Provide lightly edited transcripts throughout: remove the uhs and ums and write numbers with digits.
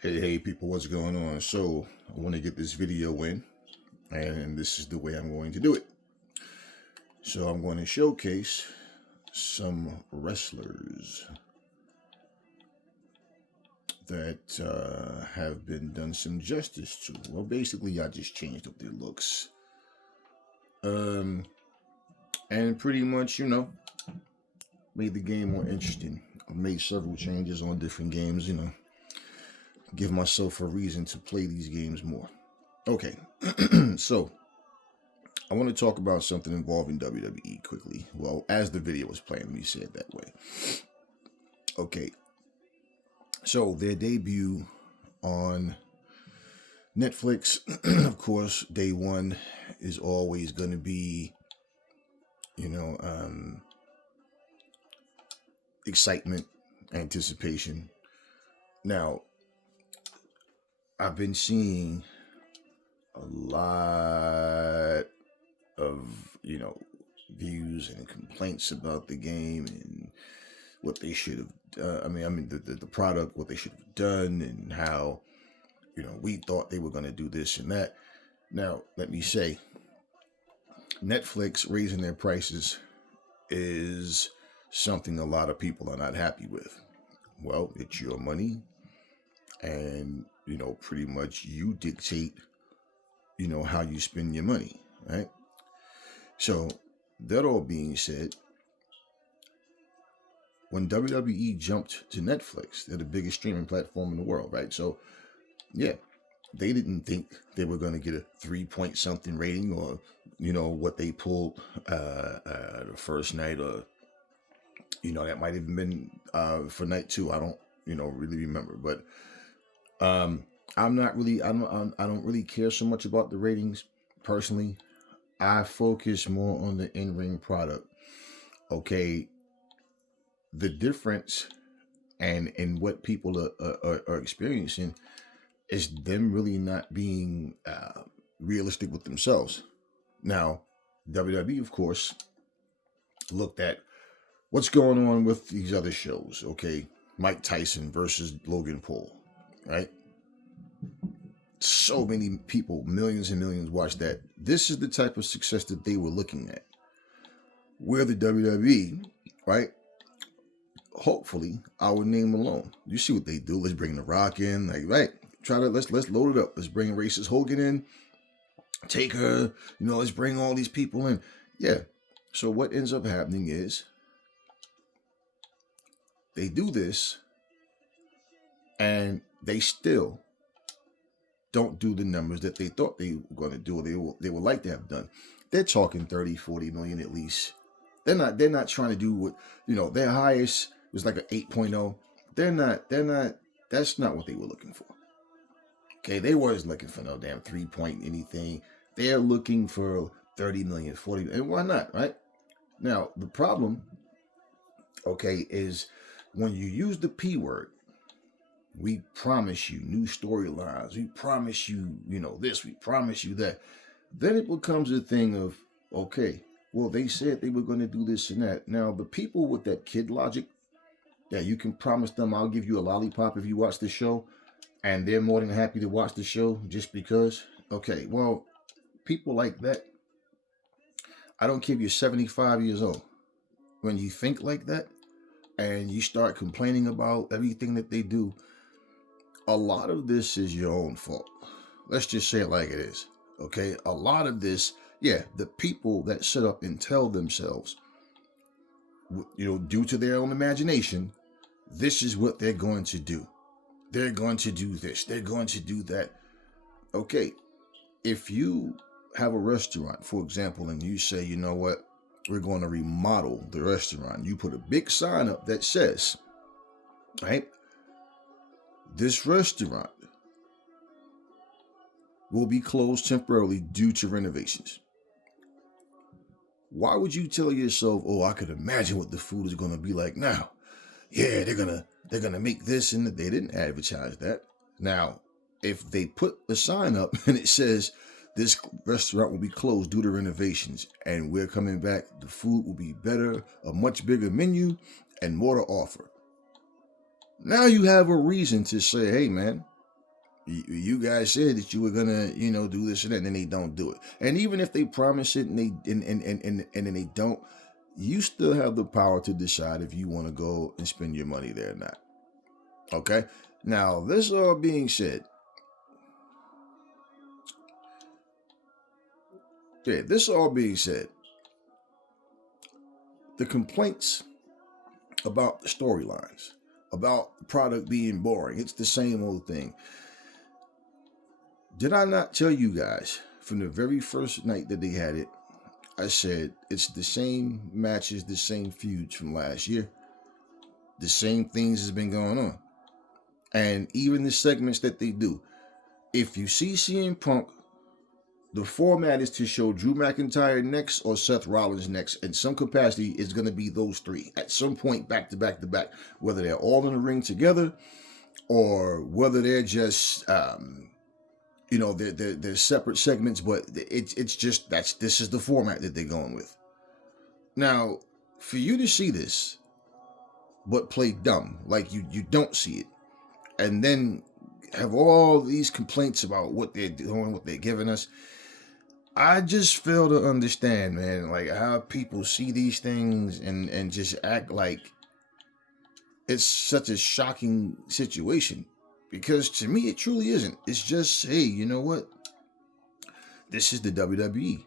Hey, people, what's going on? So, I want to get this video in, and this is the way I'm going to do it. So, I'm going to showcase some wrestlers that have been done some justice to. Well, basically, I just changed up their looks. Um, and pretty much, made the game more interesting. I've made several changes on different games, give myself a reason to play these games more. Okay, so I want to talk about something involving WWE quickly. Well, as the video was playing, let me say it that way. Okay, so their debut on Netflix, of course, day one is always going to be, you know, um, excitement, anticipation. Now, I've been seeing a lot of, views and complaints about the game and what they should have. The product, what they should have done, and how, we thought they were going to do this and that. Now, let me say, Netflix raising their prices is something a lot of people are not happy with. Well, it's your money, and pretty much you dictate, how you spend your money, right? So, that all being said, when WWE jumped to Netflix, they're the biggest streaming platform in the world, right? So, yeah, they didn't think they were going to get a 3 point something rating, or what they pulled the first night, or that might have been for night two. I don't really remember, but I'm not really I don't really care so much about the ratings personally. I focus more on the in-ring product. Okay, the difference and what people are experiencing is them really not being realistic with themselves. Now, WWE, of course, looked at what's going on with these other shows. Okay, Mike Tyson versus Logan Paul, right? So many people, millions and millions, watched that. This is the type of success that they were looking at. We're the WWE, right? Hopefully, our name alone. You see what they do. Let's bring The Rock in, like, right? Let's load it up. Let's bring Racist Hogan in, Taker. Let's bring all these people in. Yeah. So what ends up happening is they do this, and they still don't do the numbers that they thought they were going to do, or they would like to have done. They're talking 30, 40 million at least. They're not trying to do what, their highest was like an 8.0. They're not, that's not what they were looking for. Okay, they weren't looking for no damn 3 point anything. They're looking for 30 million, 40 million. And why not, right? Now, the problem, okay, is when you use the P word, we promise you new storylines. We promise you, this. We promise you that. Then it becomes a thing of, okay, well, they said they were going to do this and that. Now, the people with that kid logic, that you can promise them, I'll give you a lollipop if you watch the show, and they're more than happy to watch the show just because. Okay, well, people like that, I don't care if you're 75 years old. When you think like that, and you start complaining about everything that they do, a lot of this is your own fault. Let's just say it like it is. Okay, a lot of this, yeah, the people that sit up and tell themselves, due to their own imagination, this is what they're going to do. They're going to do this. They're going to do that. Okay, if you have a restaurant, for example, and you say, you know what, we're going to remodel the restaurant. You put a big sign up that says, right, this restaurant will be closed temporarily due to renovations. Why would you tell yourself, oh, I could imagine what the food is going to be like now? Yeah, they're gonna make this, and they didn't advertise that. Now, if they put a sign up and it says this restaurant will be closed due to renovations, and we're coming back, the food will be better, a much bigger menu, and more to offer. Now you have a reason to say, hey man, You guys said that you were gonna, do this and that, and then they don't do it. And even if they promise it and then they don't, you still have the power to decide if you want to go and spend your money there or not. Okay. Now, this all being said, the complaints about the storylines, about the product being boring, it's the same old thing. Did I not tell you guys from the very first night that they had it? I said it's the same matches, the same feuds from last year. The same things has been going on. And even the segments that they do. If you see CM Punk, the format is to show Drew McIntyre next or Seth Rollins next. In some capacity, it's going to be those three at some point, back to back to back. Whether they're all in the ring together or whether they're just, they're separate segments. But it's just this is the format that they're going with. Now, for you to see this, but play dumb, like you don't see it, and then have all these complaints about what they're doing, what they're giving us. I just fail to understand, man, like how people see these things and just act like it's such a shocking situation. Because to me, it truly isn't. It's just, hey, you know what? This is the WWE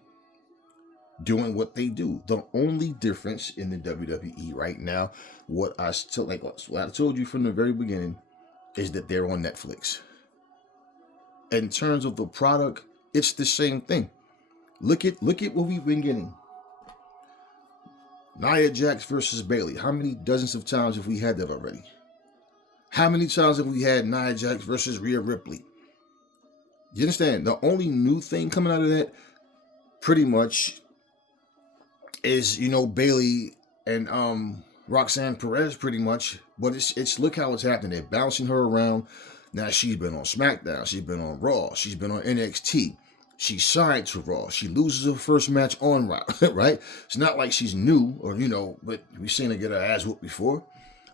doing what they do. The only difference in the WWE right now, what I told you from the very beginning, is that they're on Netflix. In terms of the product, it's the same thing. Look at what we've been getting. Nia Jax versus Bayley. How many dozens of times have we had that already? How many times have we had Nia Jax versus Rhea Ripley? You understand? The only new thing coming out of that, pretty much, is Bayley and Roxanne Perez, pretty much. But it's look how it's happening. They're bouncing her around. Now she's been on SmackDown. She's been on Raw. She's been on NXT. She signed to Raw. She loses her first match on Raw, right? It's not like she's new or, but we've seen her get her ass whooped before.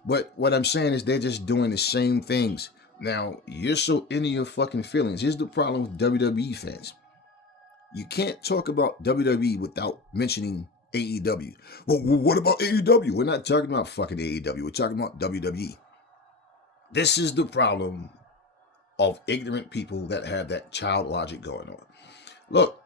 But what I'm saying is they're just doing the same things. Now, you're so into your fucking feelings. Here's the problem with WWE fans. You can't talk about WWE without mentioning AEW. Well, what about AEW? We're not talking about fucking AEW. We're talking about WWE. This is the problem of ignorant people that have that child logic going on. Look,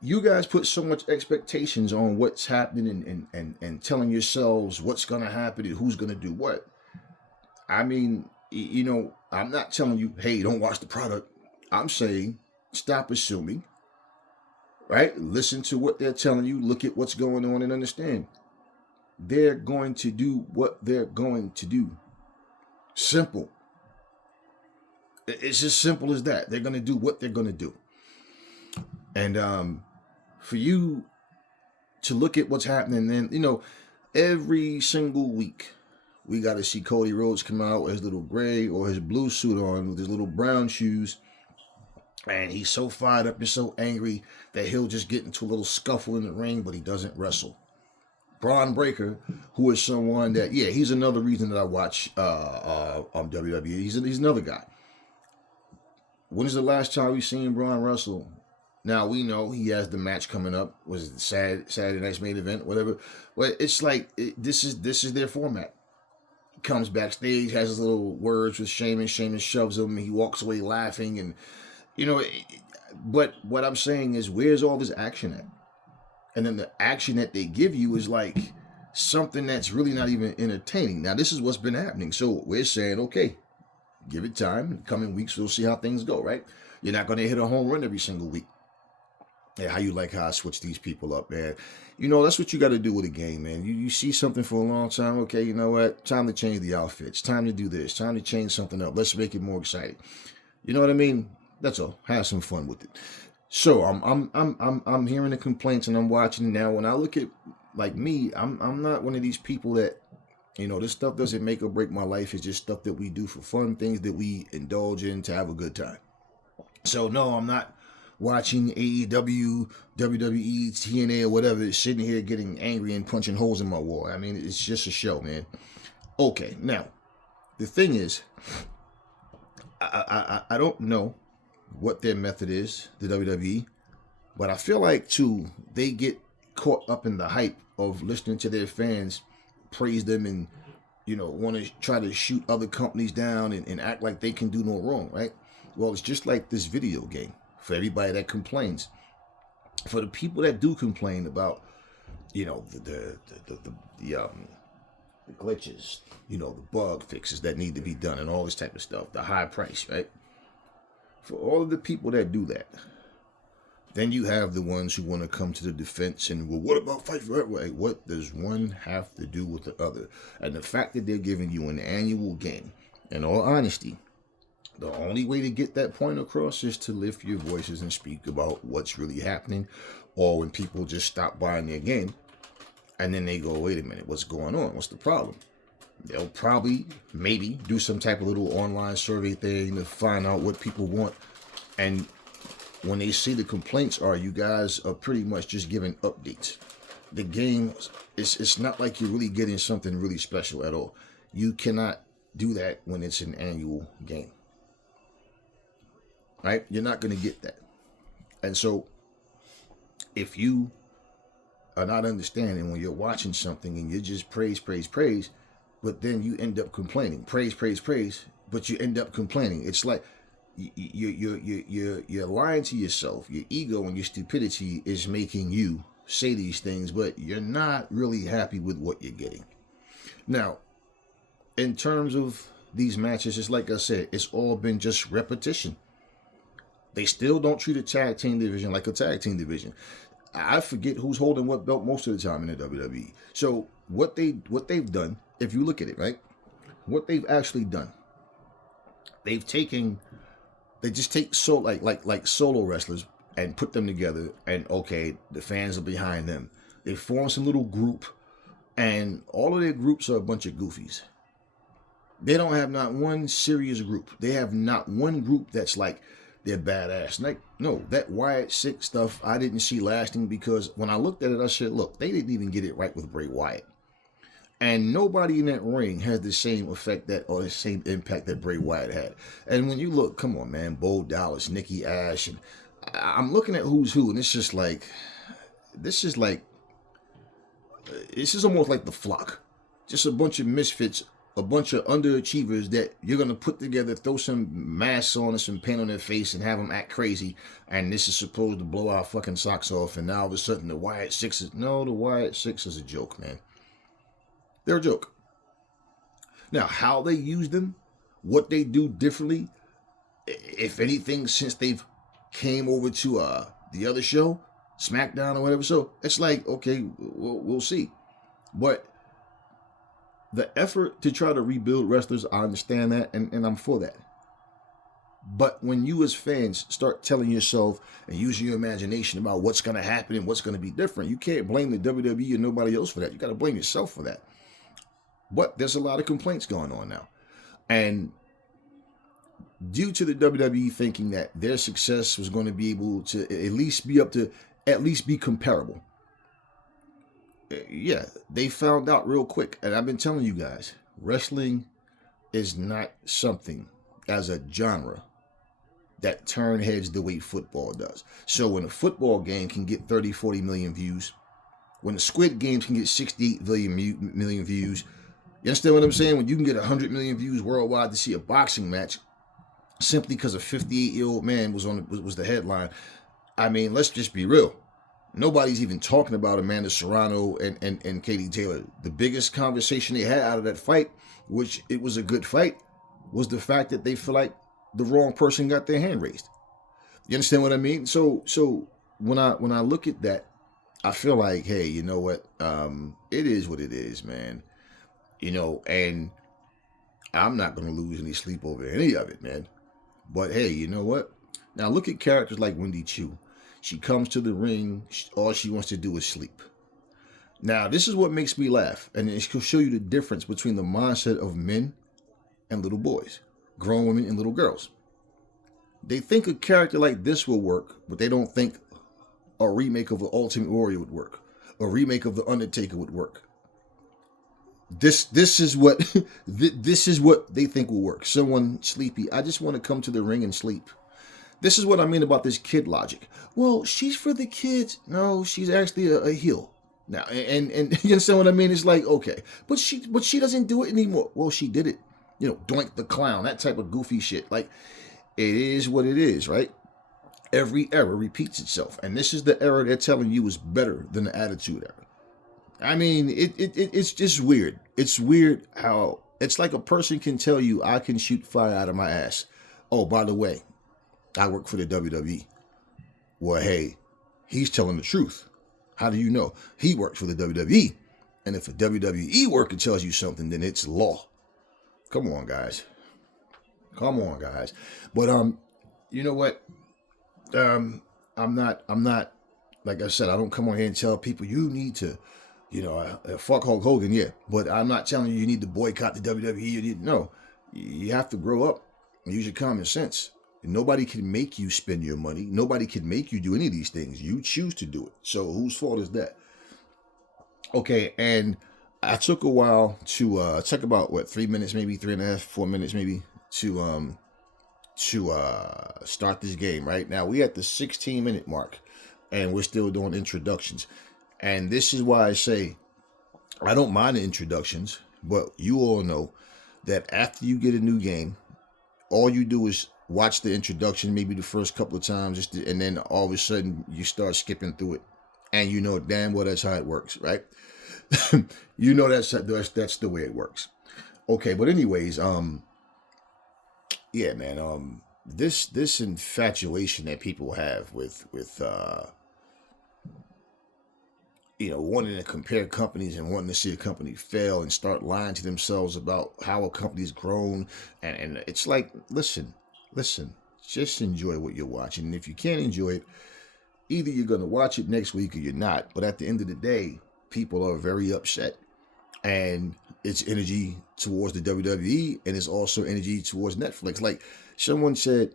you guys put so much expectations on what's happening and telling yourselves what's going to happen and who's going to do what. I mean, I'm not telling you, hey, don't watch the product. I'm saying stop assuming, right? Listen to what they're telling you. Look at what's going on and understand. They're going to do what they're going to do. Simple. It's as simple as that. They're going to do what they're going to do. And for you to look at what's happening, then, every single week, we got to see Cody Rhodes come out with his little gray or his blue suit on with his little brown shoes. And he's so fired up and so angry that he'll just get into a little scuffle in the ring, but he doesn't wrestle. Braun Breaker, who is someone that, he's another reason that I watch WWE. He's another guy. When is the last time we seen Braun wrestle? Now, we know he has the match coming up. Was it Saturday night's main event, whatever? But it's like, this is their format. He comes backstage, has his little words with Sheamus. Sheamus shoves him. He walks away laughing. And, but what I'm saying is, where's all this action at? And then the action that they give you is like something that's really not even entertaining. Now, this is what's been happening. So we're saying, okay, give it time. In the coming weeks, we'll see how things go, right? You're not going to hit a home run every single week. Yeah, how you like how I switch these people up, man. That's what you got to do with a game, man. You see something for a long time, okay, you know what? Time to change the outfits. Time to do this. Time to change something up. Let's make it more exciting. You know what I mean? That's all. Have some fun with it. So I'm hearing the complaints and I'm watching now. When I look at like me, I'm not one of these people that, this stuff doesn't make or break my life. It's just stuff that we do for fun, things that we indulge in to have a good time. So no, I'm not watching AEW, WWE, TNA, or whatever, sitting here getting angry and punching holes in my wall. I mean, it's just a show, man. Okay, now, the thing is, I don't know what their method is, the WWE, but I feel like too they get caught up in the hype of listening to their fans praise them and want to try to shoot other companies down and act like they can do no wrong, right? Well, it's just like this video game. For everybody that complains, for the people that do complain about the glitches, the bug fixes that need to be done and all this type of stuff, the high price, right? For all of the people that do that, then you have the ones who want to come to the defense and, well, what about Fight Forever? What does one have to do with the other? And the fact that they're giving you an annual game, in all honesty, the only way to get that point across is to lift your voices and speak about what's really happening, or when people just stop buying their game and then they go, wait a minute, what's going on? What's the problem? They'll probably, maybe, do some type of little online survey thing to find out what people want. And when they see the complaints are, you guys are pretty much just giving updates. The game, it's not like you're really getting something really special at all. You cannot do that when it's an annual game. Right? You're not going to get that. And so, if you are not understanding when you're watching something and you just praise, but then you end up complaining. Praise, but you end up complaining. It's like you're lying to yourself. Your ego and your stupidity is making you say these things, but you're not really happy with what you're getting. Now, in terms of these matches, it's like I said, it's all been just repetition. They still don't treat a tag team division like a tag team division. I forget who's holding what belt most of the time in the WWE. So what they've done, if you look at it, right, what they've actually done, they just take like solo wrestlers and put them together, and okay, the fans are behind them. They form some little group, and all of their groups are a bunch of goofies. They don't have not one serious group. They have not one group that's like, they're badass. Like, no, that Wyatt Six stuff I didn't see lasting, because when I looked at it, I said, look, they didn't even get it right with Bray Wyatt. And nobody in that ring has the same effect or the same impact that Bray Wyatt had. And when you look, come on, man, Bo Dallas, Nikki Ash, and I'm looking at who's who, and it's just like, this is almost like the Flock. Just a bunch of misfits, a bunch of underachievers that you're going to put together, throw some masks on and some paint on their face and have them act crazy. And this is supposed to blow our fucking socks off. And now all of a sudden the Wyatt Six the Wyatt Six is a joke, man. They're a joke. Now, how they use them, what they do differently, if anything, since they've came over to the other show, SmackDown or whatever. So it's like, okay, we'll see. But the effort to try to rebuild wrestlers, I understand that, and I'm for that. But when you as fans start telling yourself and using your imagination about what's going to happen and what's going to be different, you can't blame the WWE or nobody else for that. You got to blame yourself for that. But there's a lot of complaints going on now. And due to the WWE thinking that their success was going to be able to at least be comparable, yeah, they found out real quick. And I've been telling you guys, wrestling is not something as a genre that turn heads the way football does. So when a football game can get 30, 40 million views, when the Squid Games can get 68 million views, you understand what I'm saying? When you can get 100 million views worldwide to see a boxing match simply because a 58-year-old man was the headline. I mean, let's just be real. Nobody's even talking about Amanda Serrano and Katie Taylor. The biggest conversation they had out of that fight, which it was a good fight, was the fact that they feel like the wrong person got their hand raised. You understand what I mean? So when I look at that, I feel like, hey, you know what? It is what it is, man. And I'm not going to lose any sleep over any of it, man. But hey, you know what? Now look at characters like Wendy Chu. She comes to the ring, all she wants to do is sleep. Now, this is what makes me laugh, and it'll show you the difference between the mindset of men and little boys, grown women and little girls. They think a character like this will work, but they don't think a remake of The Ultimate Warrior would work. A remake of The Undertaker would work. This is what this is what they think will work. Someone sleepy. I just want to come to the ring and sleep. This is what I mean about this kid logic. Well, she's for the kids. No, she's actually a heel now. And you understand what I mean? It's like, okay, but she doesn't do it anymore. Well, she did it. Doink the clown, that type of goofy shit. Like, it is what it is, right? Every era repeats itself, and this is the era they're telling you is better than the Attitude Era. I mean, it's just weird. It's weird how it's like a person can tell you I can shoot fire out of my ass. Oh, by the way, I work for the WWE. Well, hey, he's telling the truth. How do you know? He works for the WWE. And if a WWE worker tells you something, then it's law. Come on, guys. Come on, guys. But you know what? I'm not like I said, I don't come on here and tell people you need to, fuck Hulk Hogan, yeah. But I'm not telling you need to boycott the WWE. No. You have to grow up and use your common sense. Nobody can make you spend your money. Nobody can make you do any of these things. You choose to do it. So whose fault is that? Okay, and I took a while to took about 3 minutes, maybe 3.5, 4 minutes, maybe to start this game. Right now, we at the 16-minute mark, and we're still doing introductions. And this is why I say I don't mind the introductions, but you all know that after you get a new game, all you do is watch the introduction maybe the first couple of times, and then all of a sudden you start skipping through it, and you know damn well that's how it works, right? You know that's the way it works. Okay, but anyways, yeah, man, this infatuation that people have with wanting to compare companies and wanting to see a company fail and start lying to themselves about how a company's grown. And it's like, listen, just enjoy what you're watching. And if you can't enjoy it, either you're going to watch it next week or you're not. But at the end of the day, people are very upset. And it's energy towards the WWE, and it's also energy towards Netflix. Like someone said,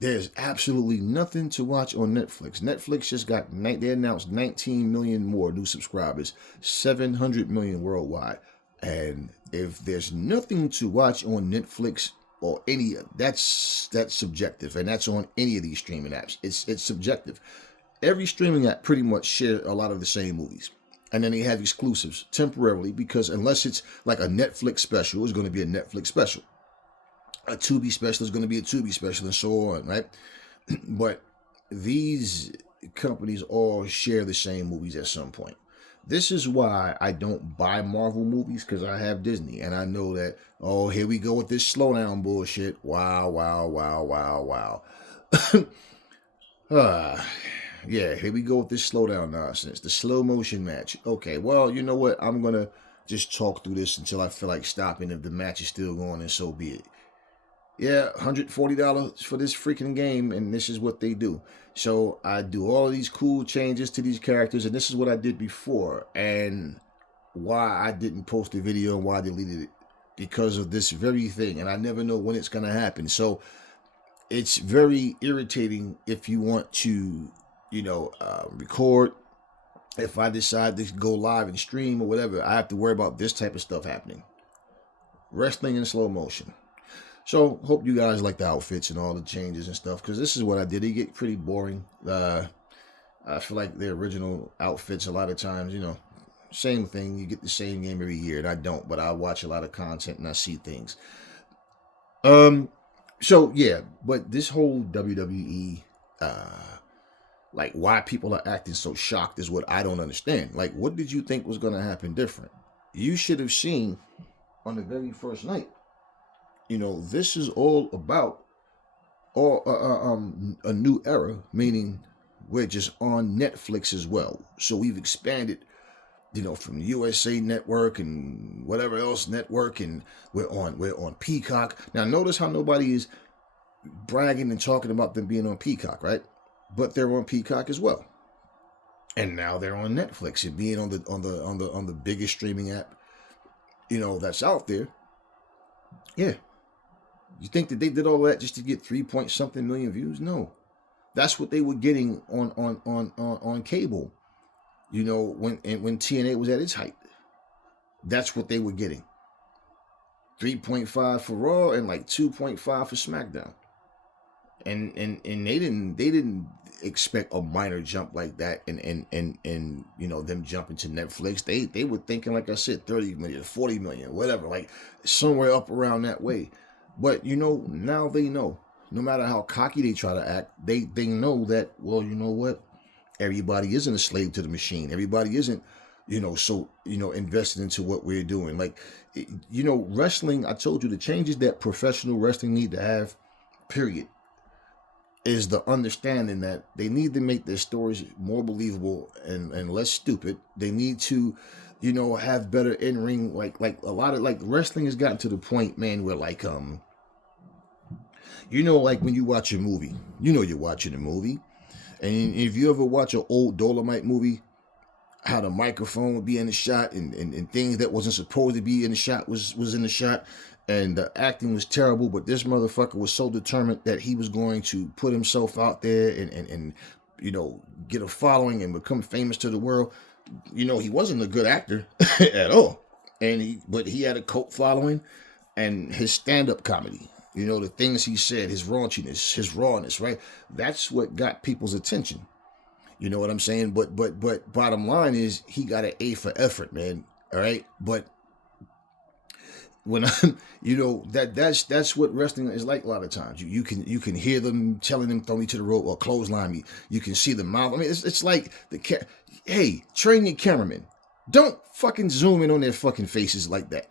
there's absolutely nothing to watch on Netflix. Netflix just they announced 19 million more new subscribers, 700 million worldwide. And if there's nothing to watch on Netflix or that's subjective, and that's on any of these streaming apps. It's subjective. Every streaming app pretty much share a lot of the same movies. And then they have exclusives temporarily, because unless it's like a Netflix special, it's going to be a Netflix special. A Tubi special is going to be a Tubi special, and so on, right? But these companies all share the same movies at some point. This is why I don't buy Marvel movies, because I have Disney, and I know that, oh, here we go with this slowdown bullshit. Wow, wow, wow, wow, wow. Yeah, here we go with this slowdown nonsense. The slow motion match. Okay, well, you know what? I'm going to just talk through this until I feel like stopping. If the match is still going, and so be it. Yeah, $140 for this freaking game, and this is what they do. So I do all of these cool changes to these characters, and this is what I did before, and why I didn't post the video and why I deleted it. Because of this very thing, and I never know when it's going to happen. So it's very irritating if you want to, record. If I decide to go live and stream or whatever, I have to worry about this type of stuff happening. Wrestling in slow motion. So, hope you guys like the outfits and all the changes and stuff, because this is what I did. They get pretty boring. I feel like the original outfits, a lot of times, same thing. You get the same game every year, and I don't, but I watch a lot of content and I see things. So, yeah, but this whole WWE, like why people are acting so shocked is what I don't understand. Like, what did you think was going to happen different? You should have seen on the very first night. This is all about a new era, meaning we're just on Netflix as well. So we've expanded, from USA Network and whatever else network, and we're on Peacock. Now notice how nobody is bragging and talking about them being on Peacock, right? But they're on Peacock as well. And now they're on Netflix and being on the biggest streaming app, that's out there. Yeah. You think that they did all that just to get 3-point-something million views? No, that's what they were getting on cable. When TNA was at its height. That's what they were getting. 3.5 for Raw and like 2.5 for SmackDown. And they didn't expect a minor jump like that and them jumping to Netflix. They were thinking, like I said, 30 million, 40 million, whatever, like somewhere up around that way. But now they know. No matter how cocky they try to act, they know that, well, you know what? Everybody isn't a slave to the machine. Everybody isn't, invested into what we're doing. Like, wrestling, I told you the changes that professional wrestling need to have, period, is the understanding that they need to make their stories more believable and less stupid. They need to, have better in-ring, like a lot of, like, wrestling has gotten to the point, man, where like like when you watch a movie, you're watching a movie. And if you ever watch an old Dolomite movie, how the microphone would be in the shot and things that wasn't supposed to be in the shot was in the shot, and the acting was terrible, but this motherfucker was so determined that he was going to put himself out there and get a following and become famous to the world. He wasn't a good actor at all. But he had a cult following, and his stand-up comedy, the things he said, his raunchiness, his rawness, right? That's what got people's attention. You know what I'm saying? But bottom line is he got an A for effort, man. All right. But when that's what wrestling is like a lot of times. You can hear them telling them, throw me to the rope or clothesline me. You can see the mouth. I mean, it's like hey, train your cameraman. Don't fucking zoom in on their fucking faces like that.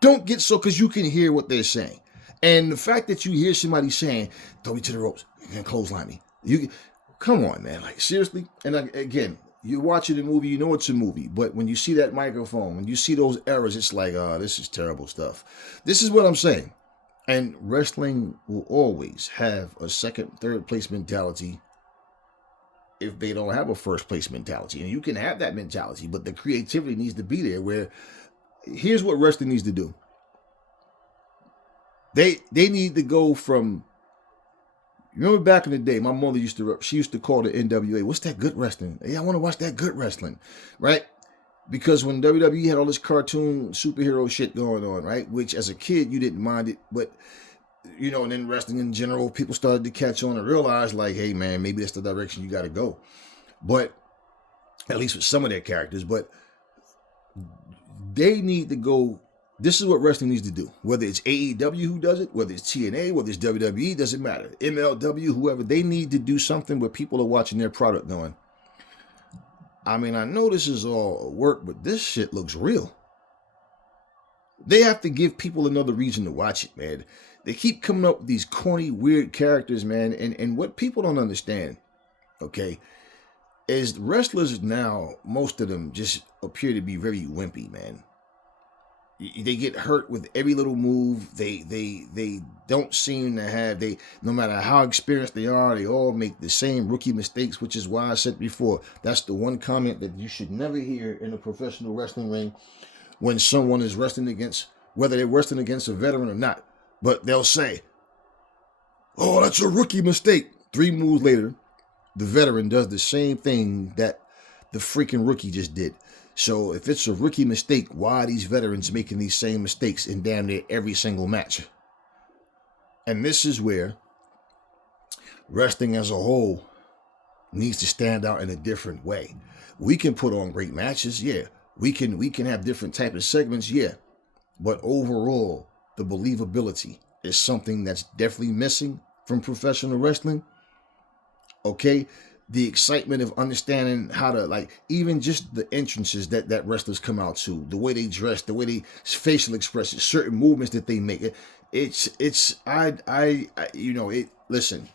Don't get so, because you can hear what they're saying. And the fact that you hear somebody saying, throw me to the ropes and clothesline me. Come on, man. Like, seriously? And again, you're watching a movie, you know it's a movie. But when you see that microphone, when you see those errors, it's like, this is terrible stuff. This is what I'm saying. And wrestling will always have a second, third place mentality if they don't have a first place mentality. And you can have that mentality, but the creativity needs to be there, where here's what wrestling needs to do. They need to go from, remember back in the day, my mother used to call the NWA, what's that good wrestling? Yeah, I want to watch that good wrestling, right? Because when WWE had all this cartoon superhero shit going on, right? Which as a kid, you didn't mind it, but, and then wrestling in general, people started to catch on and realize, like, hey, man, maybe that's the direction you got to go. But, at least with some of their characters, but they need to go. This is what wrestling needs to do. Whether it's AEW who does it, whether it's TNA, whether it's WWE, doesn't matter. MLW, whoever, they need to do something where people are watching their product going, I mean, I know this is all work, but this shit looks real. They have to give people another reason to watch it, man. They keep coming up with these corny, weird characters, man. And what people don't understand, okay, is wrestlers now, most of them just appear to be very wimpy, man. They get hurt with every little move. They don't seem to have, no matter how experienced they are, they all make the same rookie mistakes, which is why I said before, that's the one comment that you should never hear in a professional wrestling ring when someone is wrestling against, whether they're wrestling against a veteran or not. But they'll say, oh, that's a rookie mistake. 3 moves later, the veteran does the same thing that the freaking rookie just did. So if it's a rookie mistake, why are these veterans making these same mistakes in damn near every single match? And this is where wrestling as a whole needs to stand out in a different way. We can put on great matches, yeah. We can have different type of segments, yeah. But overall, the believability is something that's definitely missing from professional wrestling. Okay? The excitement of understanding how to, like, even just the entrances that wrestlers come out to, the way they dress, the way they facial expressions, certain movements that they make. Listen,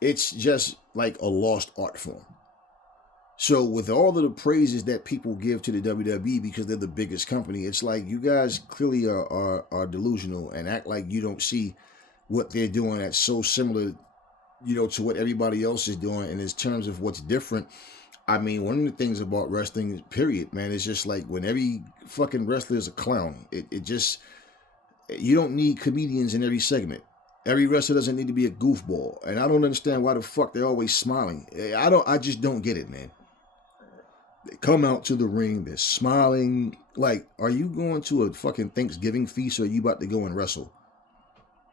it's just like a lost art form. So with all of the praises that people give to the WWE because they're the biggest company, it's like you guys clearly are delusional and act like you don't see what they're doing that's so similar, to what everybody else is doing. And in terms of what's different, I mean, one of the things about wrestling, period, man, it's just like when every fucking wrestler is a clown, you don't need comedians in every segment. Every wrestler doesn't need to be a goofball. And I don't understand why the fuck they're always smiling. I just don't get it, man. They come out to the ring, they're smiling, Like, are you going to a fucking Thanksgiving feast or are you about to go and wrestle?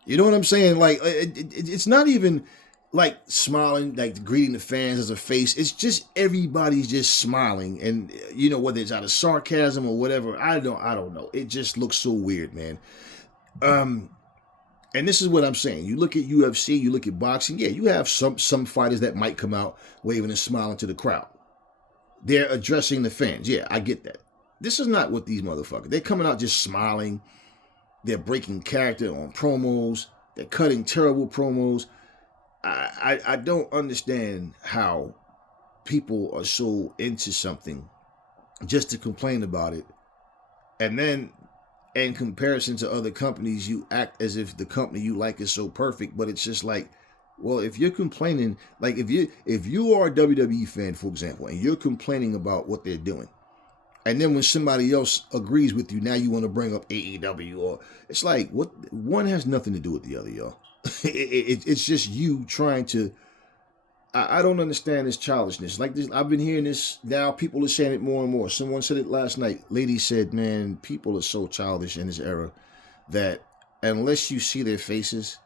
You know what I'm saying? Like, it's not even like smiling, like greeting the fans as a face. It's just everybody's just smiling, and you know, whether it's out of sarcasm or whatever. I don't know. It just looks so weird, man. And this is what I'm saying. You look at UFC, you look at boxing. Yeah, you have some fighters that might come out waving and smiling to the crowd. They're addressing the fans. Yeah, I get that. This is not what these motherfuckers. They're coming out just smiling. They're breaking character on promos. They're cutting terrible promos. I don't understand how people are so into something just to complain about it. And then in comparison to other companies, you act as if the company you like is so perfect, but it's just like, well, if you're complaining, like if you are a WWE fan, for example, and you're complaining about what they're doing, and then when somebody else agrees with you, now you want to bring up AEW, or it's like, what? One has nothing to do with the other, y'all. It's just you trying to. I don't understand this childishness. Like this, I've been hearing this now. People are saying it more and more. Someone said it last night. Lady said, "Man, people are so childish in this era that unless you see their faces,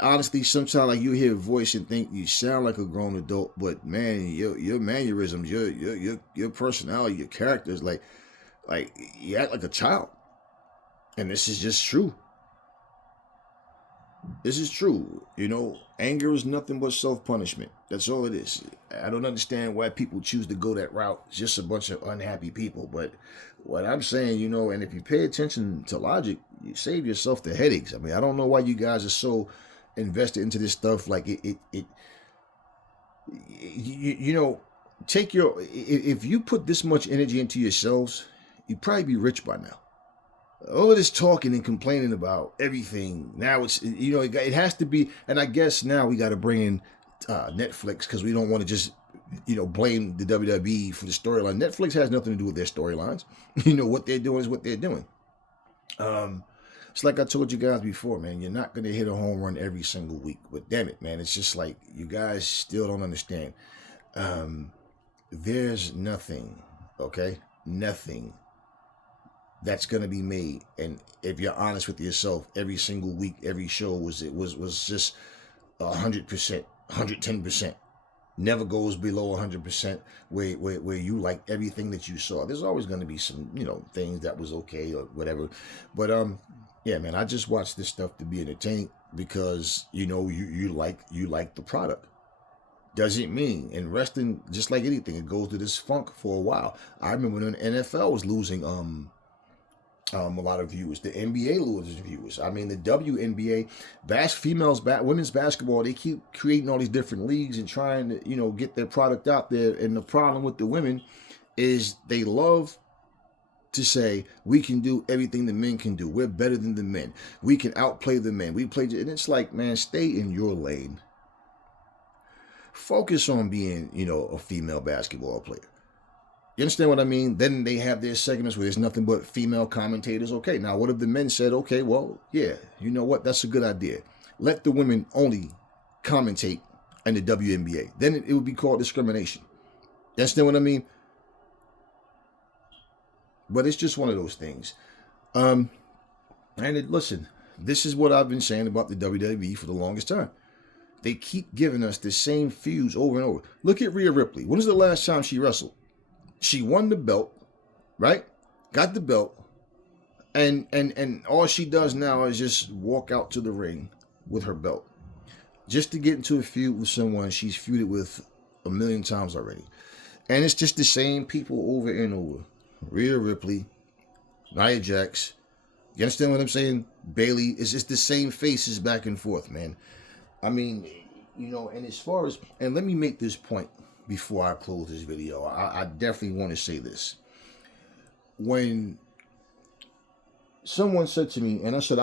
honestly, sometimes like you hear a voice and think you sound like a grown adult, but man, your mannerisms, your personality, your characters, like you act like a child." And this is just true. This is true. You know, anger is nothing but self-punishment. That's all it is. I don't understand why people choose to go that route. It's just a bunch of unhappy people. But what I'm saying, you know, and if you pay attention to logic, you save yourself the headaches. I mean, I don't know why you guys are so invested into this stuff. Like you know, if you put this much energy into yourselves, you'd probably be rich by now. All of this talking and complaining about everything, now it's, you know, it has to be, and I guess now we got to bring in Netflix, because we don't want to just, you know, blame the WWE for the storyline. Netflix has nothing to do with their storylines. You know, what they're doing is what they're doing. It's like I told you guys before, man, you're not going to hit a home run every single week, but damn it, man, it's just like you guys still don't understand. There's nothing, okay? Nothing that's going to be made, and if you're honest with yourself, every single week, every show was just 100%, 110%. Never goes below 100%. Where you like everything that you saw. There's always going to be some, you know, things that was okay or whatever, but yeah, man, I just watch this stuff to be entertained, because you know you like the product. Doesn't mean, in wrestling, just like anything, it goes through this funk for a while. I remember when the NFL was losing a lot of viewers. The NBA loses viewers. I mean, the WNBA, women's basketball, they keep creating all these different leagues and trying to, you know, get their product out there. And the problem with the women is they love to say, we can do everything the men can do. We're better than the men. We can outplay the men. And it's like, man, stay in your lane. Focus on being, you know, a female basketball player. You understand what I mean? Then they have their segments where there's nothing but female commentators. Okay, now what if the men said, okay, well, yeah, you know what? That's a good idea. Let the women only commentate in the WNBA. Then it would be called discrimination. You understand what I mean? But it's just one of those things. Listen, this is what I've been saying about the WWE for the longest time. They keep giving us the same feuds over and over. Look at Rhea Ripley. When was the last time she wrestled? She won the belt, right? Got the belt. And all she does now is just walk out to the ring with her belt. Just to get into a feud with someone she's feuded with a million times already. And it's just the same people over and over. Rhea Ripley, Nia Jax. You understand what I'm saying? Bayley. It's just the same faces back and forth, man. I mean, you know, and as far as, and let me make this point before I close this video. I definitely want to say this. When someone said to me, and I said,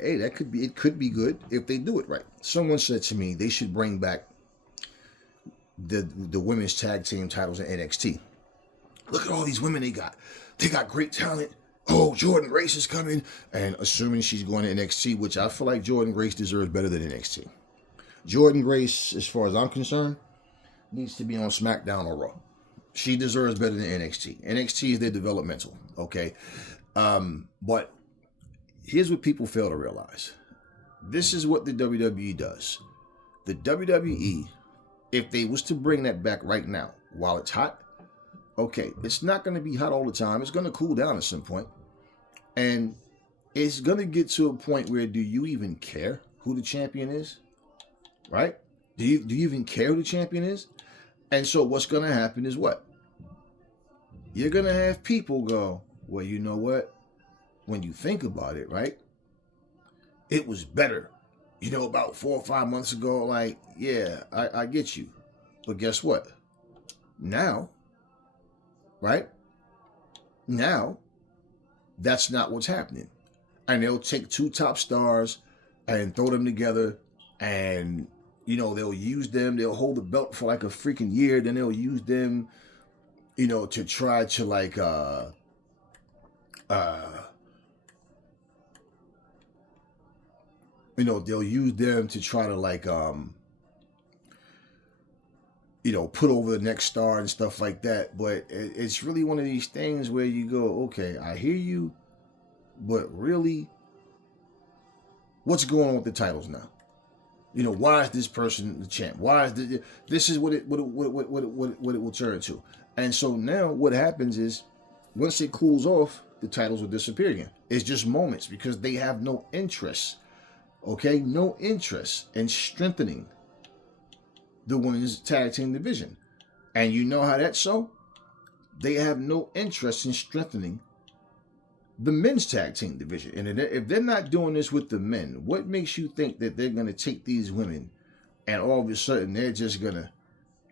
hey, it could be good if they do it right. Someone said to me they should bring back the women's tag team titles in NXT. Look at all these women they got. They got great talent. Oh, Jordynne Grace is coming. And assuming she's going to NXT, which I feel like Jordynne Grace deserves better than NXT. Jordynne Grace, as far as I'm concerned, needs to be on SmackDown or Raw. She deserves better than NXT. NXT is their developmental, okay? But here's what people fail to realize. This is what the WWE does. The WWE, if they was to bring that back right now, while it's hot, okay, it's not going to be hot all the time. It's going to cool down at some point. And it's going to get to a point where do you even care who the champion is? Right? Do you even care who the champion is? And so what's going to happen is what? You're going to have people go, well, you know what? When you think about it, right? It was better. You know, about 4 or 5 months ago, like, yeah, I get you. But guess what? Now, right? Now, that's not what's happening. And they'll take 2 top stars and throw them together and, you know, they'll use them. They'll hold the belt for like a freaking year. Then they'll use them, you know, to try to like, you know, they'll use them to try to like, you know, put over the next star and stuff like that. But it's really one of these things where you go, okay, I hear you, but really, what's going on with the titles now? You know, why is this person the champ? Why is this is what it will turn to? And so now what happens is, once it cools off, the titles will disappear again. It's just moments because they have no interest. Okay, no interest in strengthening the women's tag team division. And you know how that's so? They have no interest in strengthening the men's tag team division. And if they're not doing this with the men, what makes you think that they're going to take these women and all of a sudden they're just going to,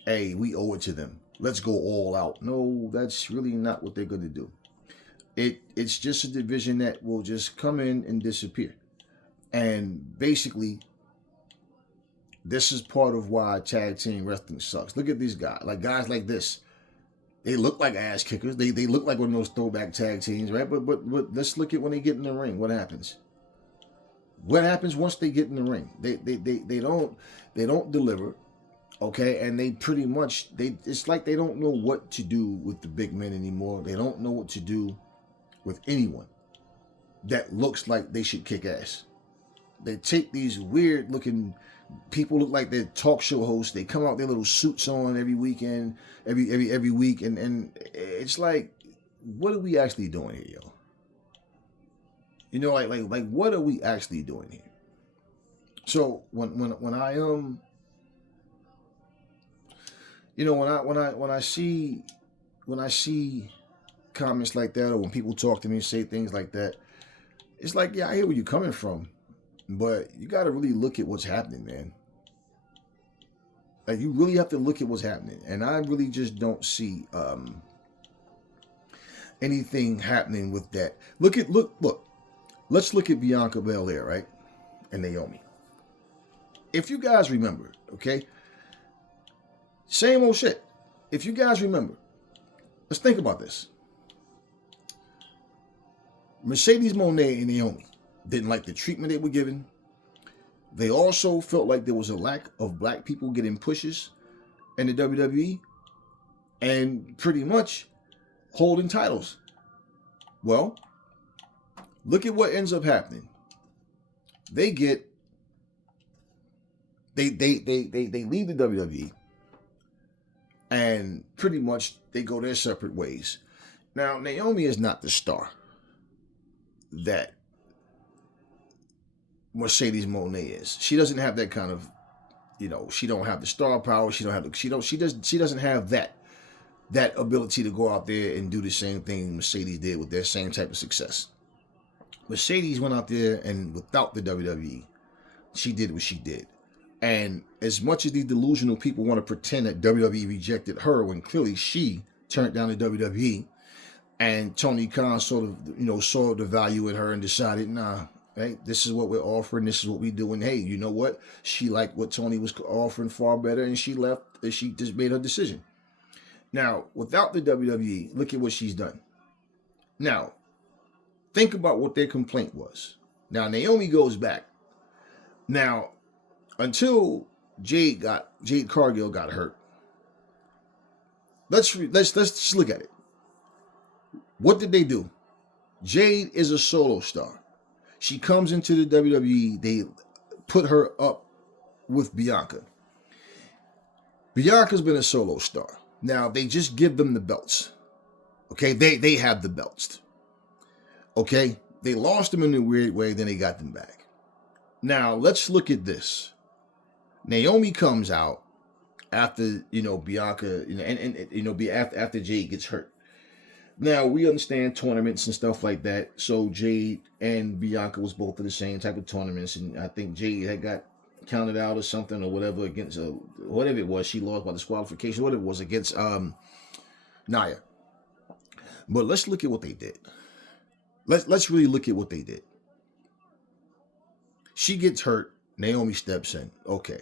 hey, we owe it to them. Let's go all out. No, that's really not what they're going to do. It's just a division that will just come in and disappear. And basically, this is part of why tag team wrestling sucks. Look at these guys. Like guys like this. They look like ass kickers. They look like one of those throwback tag teams, right? But let's look at when they get in the ring. What happens? What happens once they get in the ring? They don't deliver, okay? And they pretty much it's like they don't know what to do with the big men anymore. They don't know what to do with anyone that looks like they should kick ass. They take these weird looking people, look like they're talk show hosts. They come out their little suits on every weekend, every week, and it's like, what are we actually doing here, yo? You know, like what are we actually doing here? So when I you know, when I see comments like that, or when people talk to me and say things like that, it's like, yeah, I hear where you're coming from. But you got to really look at what's happening, man. Like, you really have to look at what's happening. And I really just don't see anything happening with that. Look. Let's look at Bianca Belair, right? And Naomi. If you guys remember, okay? Same old shit. If you guys remember, let's think about this. Mercedes Moné and Naomi didn't like the treatment they were given. They also felt like there was a lack of black people getting pushes in the WWE and pretty much holding titles. Well, look at what ends up happening. They leave the WWE and pretty much they go their separate ways. Now, Naomi is not the star that Mercedes Moné is. She doesn't have that kind of, you know, she don't have the star power. She doesn't have that ability to go out there and do the same thing Mercedes did with their same type of success. Mercedes went out there and without the WWE, she did what she did. And as much as these delusional people want to pretend that WWE rejected her when clearly she turned down the WWE, and Tony Khan sort of, you know, saw the value in her and decided, nah, hey, this is what we're offering. This is what we do. And hey, you know what? She liked what Tony was offering far better, and she left. And she just made her decision. Now, without the WWE, look at what she's done. Now, think about what their complaint was. Now, Naomi goes back. Now, until Jade Cargill got hurt, let's just look at it. What did they do? Jade is a solo star. She comes into the WWE. They put her up with Bianca. Bianca's been a solo star. Now they just give them the belts. Okay, they have the belts. Okay, they lost them in a weird way, then they got them back. Now let's look at this. Naomi comes out after Bianca, after Jade gets hurt. Now we understand tournaments and stuff like that. So Jade and Bianca was both in the same type of tournaments, and I think Jade had got counted out or something or whatever against whatever it was. She lost by disqualification, whatever it was against Nia. But let's look at what they did. Let's really look at what they did. She gets hurt. Naomi steps in. Okay.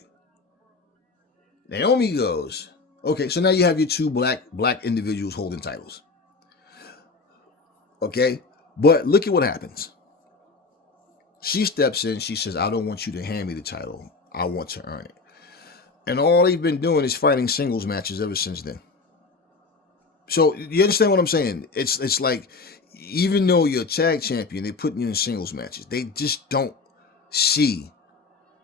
Naomi goes. Okay, so now you have your two black individuals holding titles. Okay, but look at what happens. She steps in. She says, "I don't want you to hand me the title. I want to earn it." And all they've been doing is fighting singles matches ever since then. So you understand what I'm saying? It's like, even though you're a tag champion, they're putting you in singles matches. They just don't see.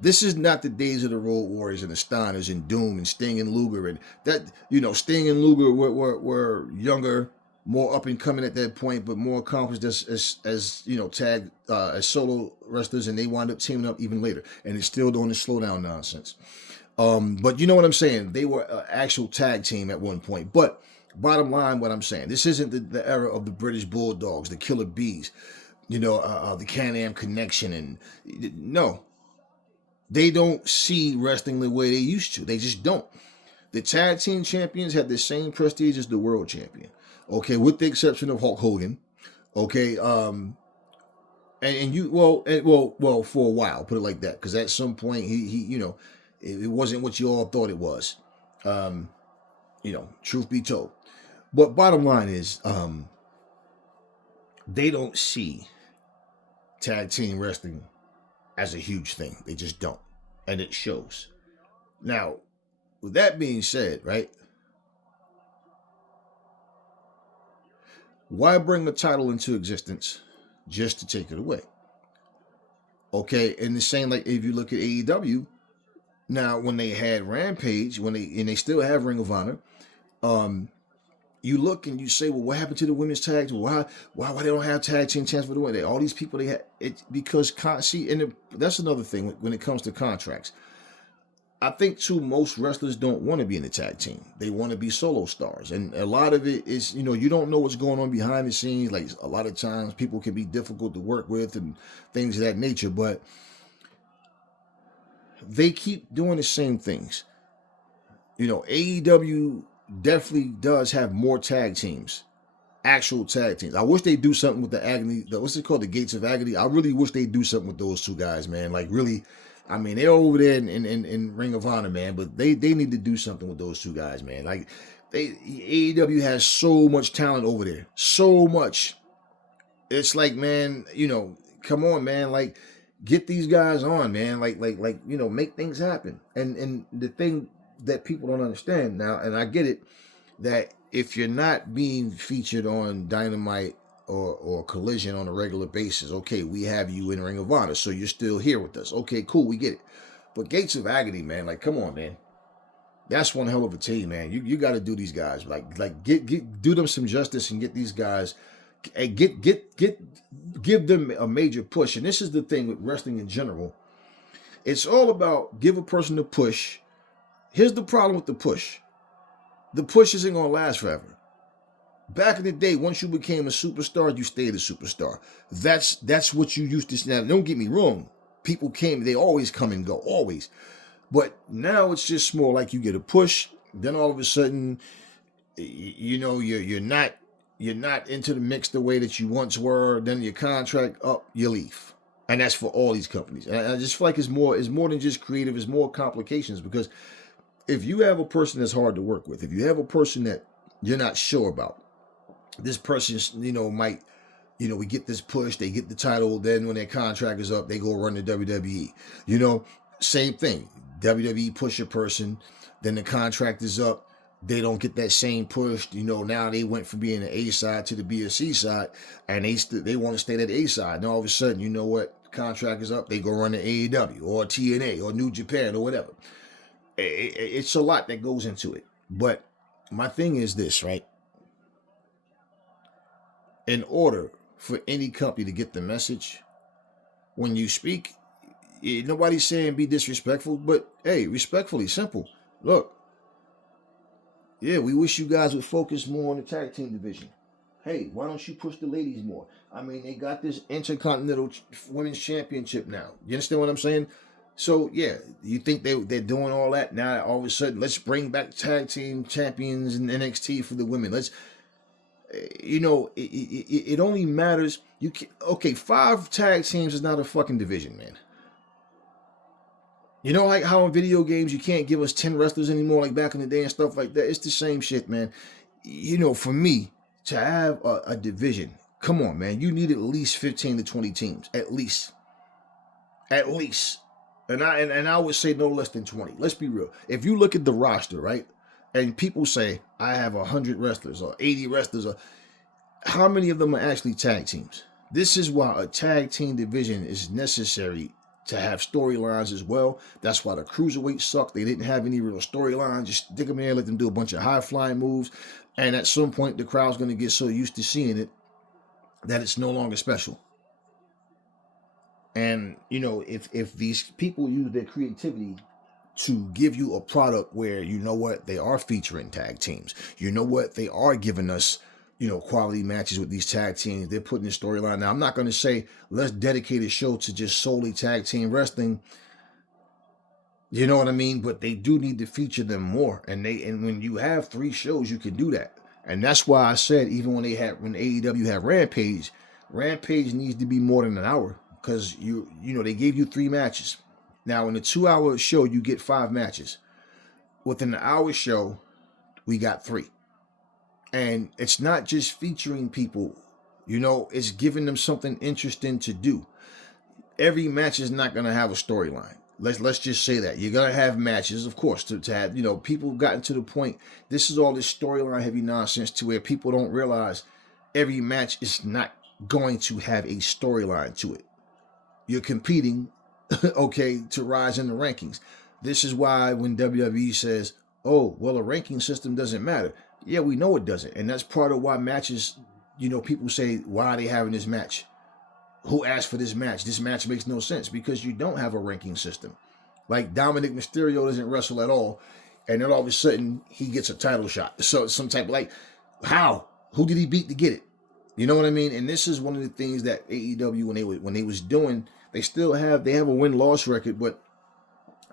This is not the days of the Road Warriors and the Steiners and Doom and Sting and Luger and that. Sting and Luger were younger, more up and coming at that point, but more accomplished as tag as solo wrestlers, and they wind up teaming up even later, and they're still doing the slow down nonsense. But you know what I'm saying? They were an actual tag team at one point. But bottom line, what I'm saying, this isn't the era of the British Bulldogs, the Killer Bees, the Can-Am Connection, and no, they don't see wrestling the way they used to. They just don't. The tag team champions have the same prestige as the world champion. Okay, with the exception of Hulk Hogan. Okay, for a while, put it like that, because at some point he it wasn't what you all thought it was. Truth be told. But bottom line is, they don't see tag team wrestling as a huge thing. They just don't. And it shows. Now, with that being said, right? Why bring the title into existence just to take it away? Okay, and the same, like if you look at AEW, now when they had Rampage, and they still have Ring of Honor, you look and you say, well, what happened to the women's tag? Why they don't have tag team champs for the women? All these people they had it because that's another thing when it comes to contracts. I think too, most wrestlers don't want to be in a tag team. They want to be solo stars, and a lot of it is you don't know what's going on behind the scenes. Like a lot of times, people can be difficult to work with and things of that nature, but they keep doing the same things. AEW definitely does have more tag teams, actual tag teams. I wish they do something with the Agony. What's it called? The Gates of Agony. I really wish they do something with those two guys, man. Like really, I mean, they're over there in Ring of Honor, man. But they need to do something with those two guys, man. Like AEW has so much talent over there, so much. It's like, man, come on, man. Like, get these guys on, man. Like, make things happen. And the thing that people don't understand now, and I get it, that if you're not being featured on Dynamite or Collision on a regular basis, okay, we have you in Ring of Honor, so you're still here with us. Okay, cool, we get it. But Gates of Agony, man, like, come on, man. That's one hell of a team, man. You got to do these guys, do them some justice and get these guys, give them a major push. And this is the thing with wrestling in general. It's all about give a person a push. Here's the problem with the push. The push isn't going to last forever. Back in the day, once you became a superstar, you stayed a superstar. That's what you used to see. Now, don't get me wrong. People they always come and go, always. But now it's just more like you get a push, then all of a sudden, you're not into the mix the way that you once were. Then your contract up, you leave. And that's for all these companies. And I just feel like it's more than just creative. It's more complications, because if you have a person that's hard to work with, if you have a person that you're not sure about, this person, might, we get this push, they get the title, then when their contract is up, they go run the WWE. Same thing. WWE push a person, then the contract is up, they don't get that same push. Now they went from being an A side to the B or C side, and they want to stay at the A side. And all of a sudden, you know what? Contract is up. They go run the AEW or TNA or New Japan or whatever. It's a lot that goes into it. But my thing is this, right? In order for any company to get the message, when you speak, nobody's saying be disrespectful, but hey, respectfully, simple. Look, yeah, we wish you guys would focus more on the tag team division. Hey, why don't you push the ladies more? I mean, they got this Intercontinental Women's Championship now. You understand what I'm saying? So, yeah, you think they're doing all that? Now, all of a sudden, let's bring back tag team champions in NXT for the women. Let's, it only matters. Okay, 5 tag teams is not a fucking division, man. You know, like how in video games you can't give us 10 wrestlers anymore, like back in the day and stuff like that. It's the same shit, man. For me to have a division, come on, man, you need at least 15 to 20 teams, at least. And I would say no less than 20. Let's be real. If you look at the roster, right, and people say I have 100 wrestlers or 80 wrestlers, or how many of them are actually tag teams? This is why a tag team division is necessary to have storylines as well. That's why the cruiserweights suck. They didn't have any real storylines. Just stick them in, let them do a bunch of high-flying moves. And at some point, the crowd's going to get so used to seeing it that it's no longer special. And, if these people use their creativity to give you a product where, you know what, they are featuring tag teams. You know what, they are giving us, quality matches with these tag teams. They're putting the storyline. Now, I'm not going to say let's dedicate a show to just solely tag team wrestling. You know what I mean? But they do need to feature them more. And when you have 3 shows, you can do that. And that's why I said even when AEW had Rampage needs to be more than an hour, because they gave you 3 matches. Now in a 2-hour show, you get 5 matches. Within an hour show, we got 3. And it's not just featuring people, it's giving them something interesting to do. Every match is not going to have a storyline. Let's just say that. You're going to have matches, of course, to have, people have gotten to the point, this is all this storyline heavy nonsense to where people don't realize every match is not going to have a storyline to it. You're competing, okay, to rise in the rankings. This is why when WWE says, oh, well, a ranking system doesn't matter. Yeah, we know it doesn't. And that's part of why matches, people say, why are they having this match? Who asked for this match? This match makes no sense because you don't have a ranking system. Like Dominic Mysterio doesn't wrestle at all, and then all of a sudden he gets a title shot. So some type of how? Who did he beat to get it? You know what I mean? And this is one of the things that AEW when they was doing, they have a win-loss record, but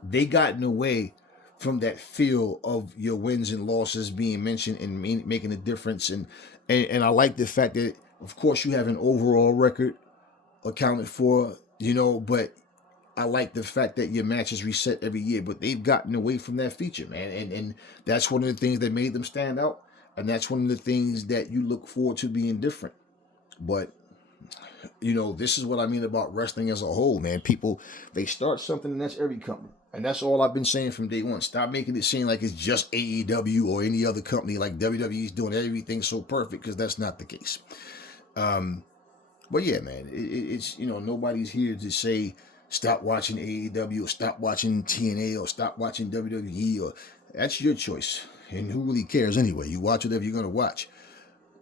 they got in the way from that feel of your wins and losses being mentioned and making a difference. And I like the fact that, of course, you have an overall record accounted for, but I like the fact that your matches reset every year, but they've gotten away from that feature, man. And that's one of the things that made them stand out. And that's one of the things that you look forward to being different. But, this is what I mean about wrestling as a whole, man. People, they start something and that's every company. And that's all I've been saying from day one. Stop making it seem like it's just AEW or any other company, like WWE's doing everything so perfect, because that's not the case. But yeah, man, it's, nobody's here to say stop watching AEW or stop watching TNA or stop watching WWE, or that's your choice. And who really cares anyway? You watch whatever you're going to watch.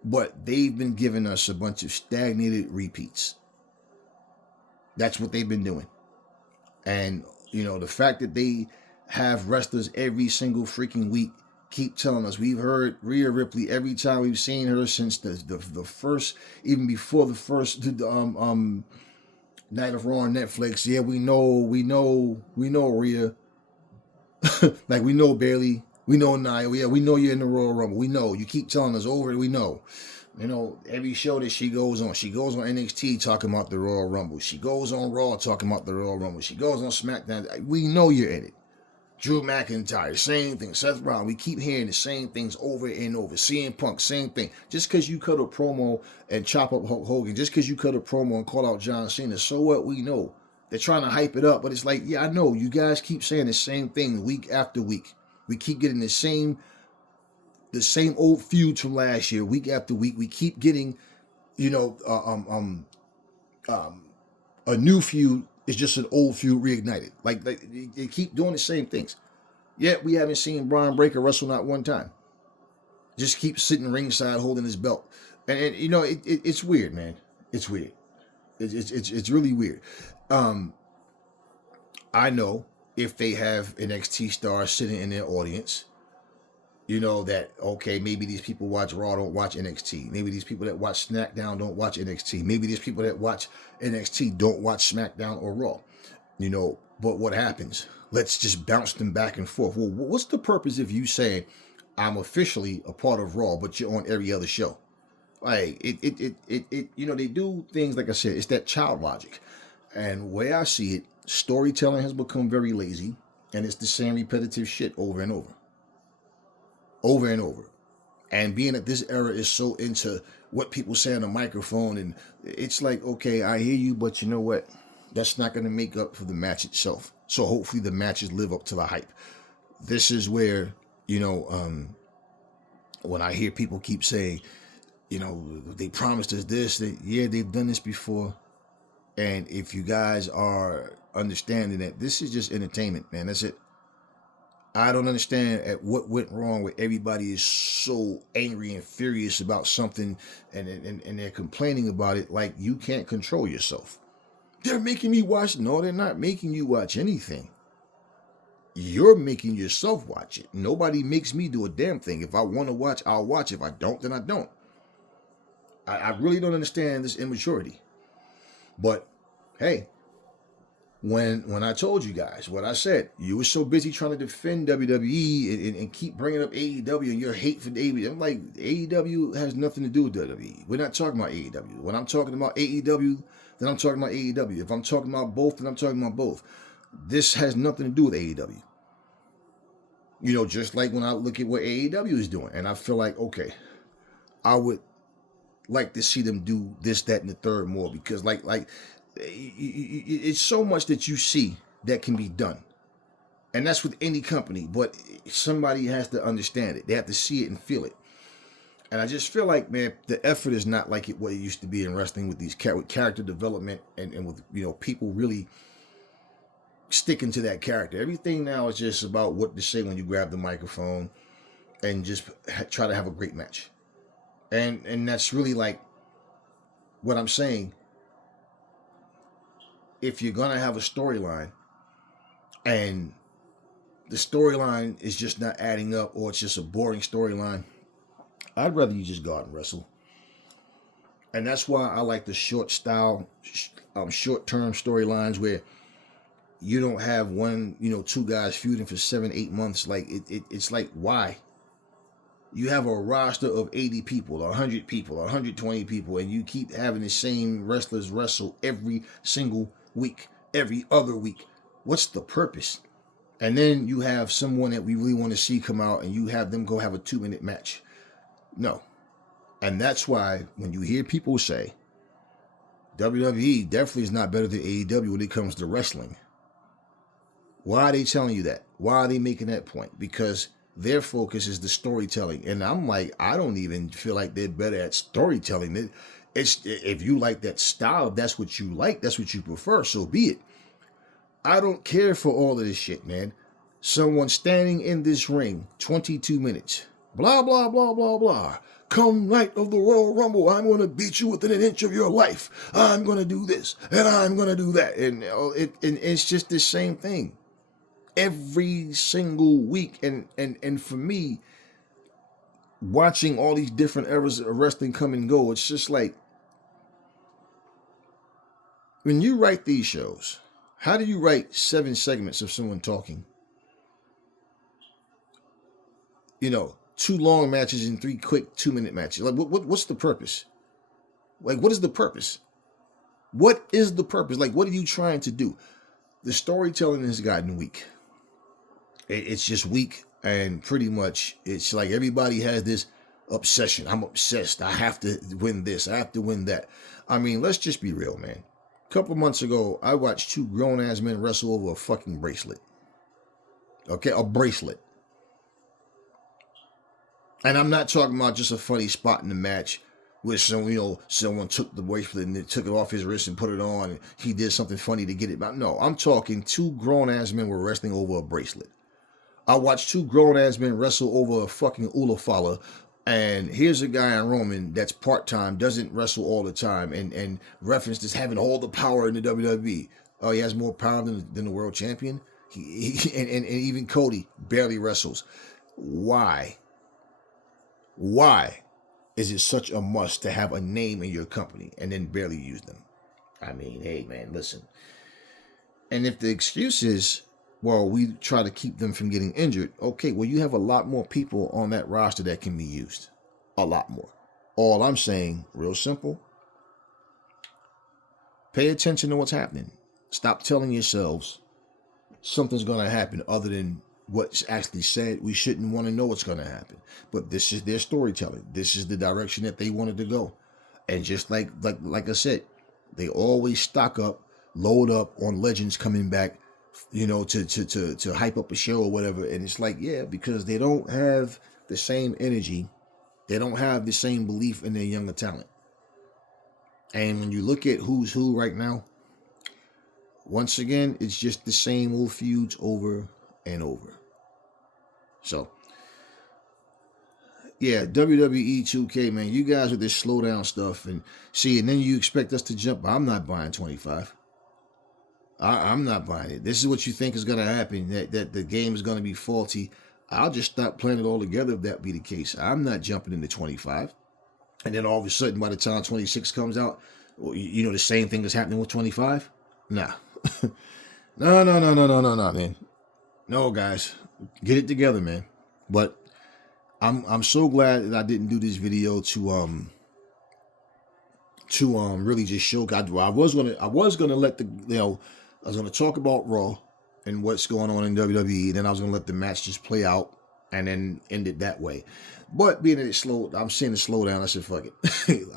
But they've been giving us a bunch of stagnated repeats. That's what they've been doing. And, the fact that they have wrestlers every single freaking week keep telling us. We've heard Rhea Ripley every time we've seen her since the first, even before the first night of Raw on Netflix. Yeah, we know Rhea. Like, we know Bayley. We know Nia. Yeah, we know you're in the Royal Rumble. We know. You keep telling us over it. We know. Every show that she goes on NXT talking about the Royal Rumble. She goes on Raw talking about the Royal Rumble. She goes on SmackDown. We know you're in it. Drew McIntyre, same thing. Seth Rollins, we keep hearing the same things over and over. CM Punk, same thing. Just because you cut a promo and chop up Hulk Hogan, just because you cut a promo and call out John Cena, so what? We know. They're trying to hype it up, but it's like, yeah, I know. You guys keep saying the same thing week after week. We keep getting the same the same old feuds from last year, week after week. We keep getting, you know, a new feud is just an old feud reignited. Like they keep doing the same things. Yet we haven't seen Braun Breaker wrestle not one time. Just keep sitting ringside holding his belt, and you know it's weird, man. It's weird. It's really weird. I know if they have NXT stars sitting in their audience, you know that, okay, maybe these people watch Raw, don't watch NXT. Maybe these people that watch SmackDown don't watch NXT. Maybe these people that watch NXT don't watch SmackDown or Raw. You know, but what happens? Let's just bounce them back and forth. Well, what's the purpose of you saying I'm officially a part of Raw, but you're on every other show? Like it you know, they do things, like I said, it's that child logic. And the way I see it, storytelling has become very lazy, and it's the same repetitive shit over and over. Over and over. And being that this era is so into what people say on the microphone, and it's like, okay, I hear you, but you know what? That's not going to make up for the match itself. So hopefully the matches live up to the hype. This is where, you know, when I hear people keep saying, you know, they promised us this, yeah, they've done this before. And if you guys are understanding that this is just entertainment, man, that's it. I don't understand at what went wrong where everybody is so angry and furious about something, and they're complaining about it like you can't control yourself. They're making me watch. No, they're not making you watch anything. You're making yourself watch it. Nobody makes me do a damn thing. If I want to watch, I'll watch. If I don't, then I don't. I really don't understand this immaturity. But hey, when I told you guys what I said, you were so busy trying to defend WWE and keep bringing up AEW and your hate for AEW. I'm like, AEW has nothing to do with WWE. We're not talking about AEW. When I'm talking about AEW, then I'm talking about AEW. If I'm talking about both, then I'm talking about both. This has nothing to do with AEW. You know, just like when I look at what AEW is doing, and I feel like, okay, I would like to see them do this, that, and the third more, because like it's so much that you see that can be done, and that's with any company. But somebody has to understand it. They have to see it and feel it. And I just feel like, man, the effort is not like what it used to be in wrestling with these character development and with, you know, people really sticking to that character. Everything now is just about what to say when you grab the microphone and just try to have a great match. And that's really like what I'm saying. If you're going to have a storyline and the storyline is just not adding up, or it's just a boring storyline, I'd rather you just go out and wrestle. And that's why I like the short-term storylines where you don't have one, you know, two guys feuding for 7-8 months. Like it's like, why? You have a roster of 80 people, 100 people, 120 people, and you keep having the same wrestlers wrestle every single week, every other week. What's the purpose? And then you have someone that we really want to see come out, and you have them go have a 2-minute match. No. And that's why when you hear people say WWE definitely is not better than AEW when it comes to wrestling, why are they telling you that? Why are they making that point? Because their focus is the storytelling. And I'm like, I don't even feel like they're better at storytelling. It's, if you like that style, if that's what you like, that's what you prefer, so be it. I don't care for all of this shit, man. Someone standing in this ring, 22 minutes, blah, blah, blah, blah, blah. Come night of the Royal Rumble, I'm going to beat you within an inch of your life. I'm going to do this, and I'm going to do that. And it's just the same thing every single week. And for me, watching all these different eras of wrestling come and go, it's just like, when you write these shows, how do you write 7 segments of someone talking? You know, 2 long matches and 3 quick 2-minute matches. Like, what's the purpose? Like, what is the purpose? What is the purpose? Like, what are you trying to do? The storytelling has gotten weak. It's just weak, and pretty much it's like everybody has this obsession. I'm obsessed. I have to win this. I have to win that. I mean, let's just be real, man. A couple months ago, I watched 2 grown-ass men wrestle over a fucking bracelet. Okay, a bracelet. And I'm not talking about just a funny spot in the match where someone took the bracelet and took it off his wrist and put it on. And he did something funny to get it back. No, I'm talking two grown ass men were wrestling over a bracelet. I watched two grown ass men wrestle over a fucking Ulafala. And here's a guy in Roman that's part time, doesn't wrestle all the time, and referenced as having all the power in the WWE. Oh, he has more power than the world champion. And even Cody barely wrestles. Why? Why is it such a must to have a name in your company and then barely use them? I mean, hey man, listen. And if the excuse is, well, we try to keep them from getting injured, okay, well, you have a lot more people on that roster that can be used. A lot more. All I'm saying, real simple, pay attention to what's happening. Stop telling yourselves something's going to happen other than what's actually said. We shouldn't want to know what's going to happen. But this is their storytelling. This is the direction that they wanted to go. And just like I said, they always stock up, load up on legends coming back, to hype up a show or whatever. And it's like, yeah, because they don't have the same energy. They don't have the same belief in their younger talent. And when you look at who's who right now, once again, it's just the same old feuds over and over. So, yeah, WWE 2K, man, you guys with this slow down stuff and then you expect us to jump. I'm not buying 25. I'm not buying it. This is what you think is going to happen, that the game is going to be faulty. I'll just stop playing it altogether if that be the case. I'm not jumping into 25. And then all of a sudden, by the time 26 comes out, the same thing is happening with 25? Nah. No, man. No, guys. Get it together, man. But I'm so glad that I didn't do this video to really just show. I was gonna let I was gonna talk about Raw and what's going on in WWE. Then I was gonna let the match just play out and then end it that way. But being that I'm seeing it slow down. I said, fuck it.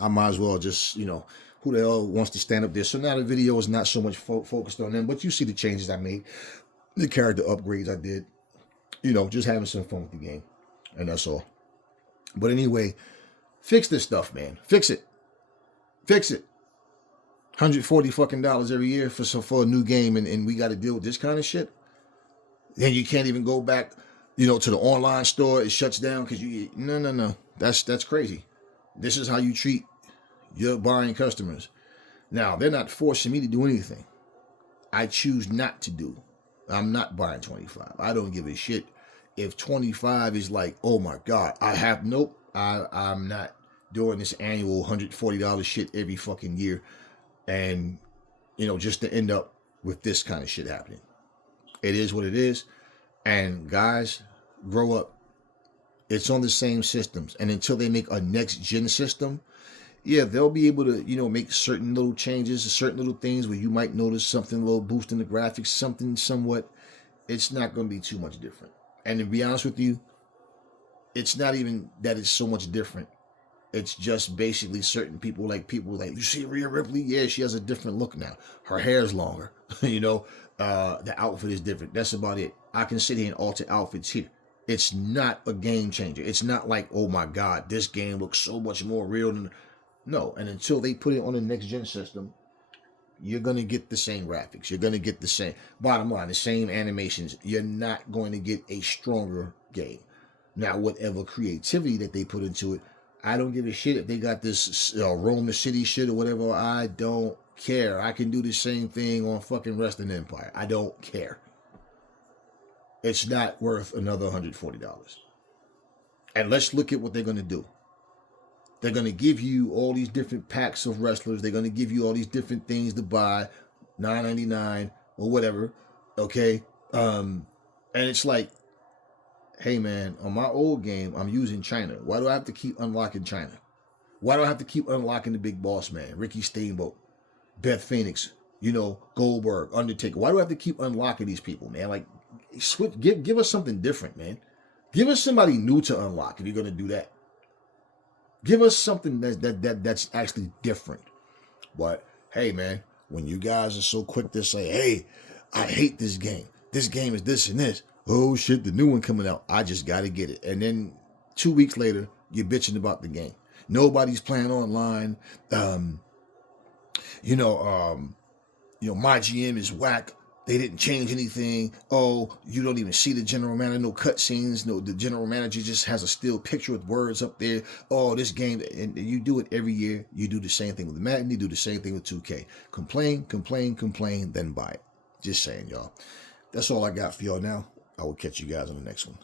I might as well just, who the hell wants to stand up there? So now the video is not so much focused on them, but you see the changes I made, the character upgrades I did, just having some fun with the game. And that's all. But anyway, fix this stuff, man. Fix it. Fix it. $140 fucking every year for a new game, and we got to deal with this kind of shit. Then you can't even go back, to the online store. It shuts down because no. That's crazy. This is how you treat your buying customers. Now, they're not forcing me to do anything. I choose not to do. I'm not buying 25. I don't give a shit. If 25 is like, oh my God, I'm not doing this annual $140 shit every fucking year. And, just to end up with this kind of shit happening. It is what it is. And guys, grow up. It's on the same systems. And until they make a next gen system, yeah, they'll be able to, make certain little changes, certain little things where you might notice something, a little boost in the graphics, something somewhat. It's not going to be too much different. And to be honest with you, it's not even that it's so much different. It's just basically certain people like, you see Rhea Ripley? Yeah, she has a different look now. Her hair's longer. The outfit is different. That's about it. I can sit here and alter outfits here. It's not a game changer. It's not like, oh my God, this game looks so much more real than... No, and until they put it on the next gen system, you're going to get the same graphics. You're going to get the same, bottom line, the same animations. You're not going to get a stronger game. Now, whatever creativity that they put into it, I don't give a shit if they got this Rome the City shit or whatever. I don't care. I can do the same thing on fucking Wrestling Empire. I don't care. It's not worth another $140. And let's look at what they're going to do. They're going to give you all these different packs of wrestlers. They're going to give you all these different things to buy, $9.99 or whatever. Okay. And it's like, hey man, on my old game, I'm using China. Why do I have to keep unlocking China? Why do I have to keep unlocking the Big Boss Man, Ricky Steamboat, Beth Phoenix, Goldberg, Undertaker? Why do I have to keep unlocking these people, man? Like, give us something different, man. Give us somebody new to unlock if you're going to do that. Give us something that's actually different. But hey, man, when you guys are so quick to say, hey, I hate this game. This game is this and this. Oh shit, the new one coming out. I just got to get it. And then 2 weeks later, you're bitching about the game. Nobody's playing online. My GM is whack. They didn't change anything. Oh, you don't even see the general manager, no cutscenes. No, the general manager just has a still picture with words up there. Oh, this game, and you do it every year. You do the same thing with Madden. You do the same thing with 2K. Complain, then buy it. Just saying, y'all. That's all I got for y'all now. I will catch you guys on the next one.